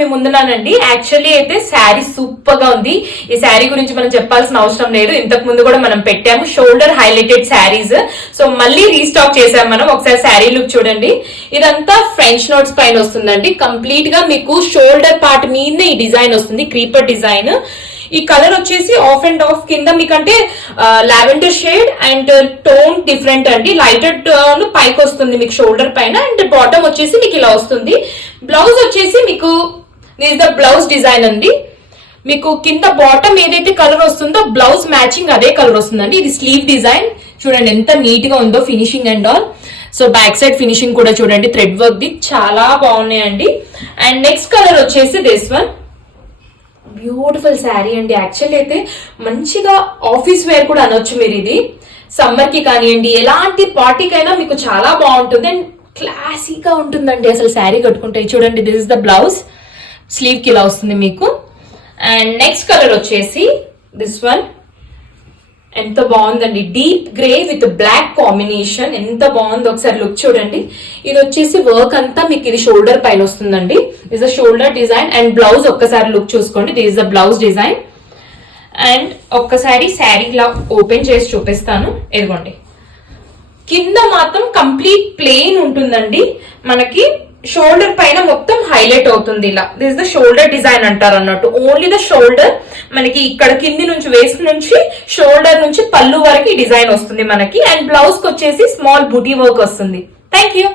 మీ ముందున్నానండి. Actually అయితే sari super గా ఉంది. ఈ శారీ గురించి మనం చెప్పాల్సిన అవసరం లేదు, ఇంతకు ముందు కూడా మనం పెట్టాము షోల్డర్ హైలైటెడ్ శారీస్. సో మళ్ళీ రీస్టాక్ చేసాం మనం. ఒకసారి శారీ లుక్ చూడండి. ఇదంతా ఫ్రెంచ్ నోట్స్ పైన వస్తుందండి. కంప్లీట్ గా మీకు షోల్డర్ పార్ట్ మీదనే ఈ డిజైన్ వస్తుంది, క్రీపర్ డిజైన్. ఈ కలర్ వచ్చేసి ఆఫ్ అండ్ ఆఫ్ కింద మీకంటే lavender shade and tone different అండి. లైటర్ టోన్ పైకి వస్తుంది మీకు షోల్డర్ పైన, అండ్ బాటమ్ వచ్చేసి మీకు ఇలా వస్తుంది. బ్లౌజ్ వచ్చేసి మీకు దిస్ ద బ్లౌజ్ డిజైన్ అండి. మీకు కింద బాటమ్ ఏదైతే కలర్ వస్తుందో బ్లౌజ్ మ్యాచింగ్ అదే కలర్ వస్తుందండి. ఇది స్లీవ్ డిజైన్ చూడండి ఎంత నీట్ గా ఉందో, finishing and all. So back side finishing కూడా చూడండి, థ్రెడ్ వర్క్ ది చాలా బాగున్నాయండి. అండ్ నెక్స్ట్ కలర్ వచ్చేసి దిస్ వన్, బ్యూటిఫుల్ శారీ అండి. యాక్చువల్లీ అయితే మంచిగా ఆఫీస్ వేర్ కూడా అనొచ్చు మీరు. ఇది సమ్మర్ కి కానివ్వండి, ఎలాంటి పార్టీకైనా మీకు చాలా బాగుంటుంది అండ్ క్లాసీగా ఉంటుందండి అసలు శారీ కట్టుకుంటే. చూడండి this is the blouse, sleeve కి ఇలా వస్తుంది మీకు. అండ్ నెక్స్ట్ కలర్ వచ్చేసి దిస్ వన్, ఎంత బాగుందండి, deep grey with black combination, ఎంత బాగుంది ఒకసారి లుక్ చూడండి. ఇది వచ్చేసి వర్క్ అంతా మీకు ఇది షోల్డర్ పైన వస్తుందండి. This the shoulder design and blouse ఒక్కసారి లుక్ చూసుకోండి. This the blouse design. And ఒక్కసారి శారీ ఇలా ఓపెన్ చేసి చూపిస్తాను. ఇదిగోండి, కింద మాత్రం కంప్లీట్ ప్లెయిన్ ఉంటుందండి. మనకి షోల్డర్ పైన మొత్తం హైలైట్ అవుతుంది ఇలా. దిస్ ద షోల్డర్ డిజైన్ అంటారు అన్నట్టు. ఓన్లీ ద షోల్డర్ మనకి ఇక్కడ కింది నుంచి వేస్ట్ నుంచి షోల్డర్ నుంచి పళ్ళు వరకు ఈ డిజైన్ వస్తుంది మనకి. అండ్ బ్లౌజ్ కి వచ్చేసి స్మాల్ బూటీ వర్క్ వస్తుంది. Thank you.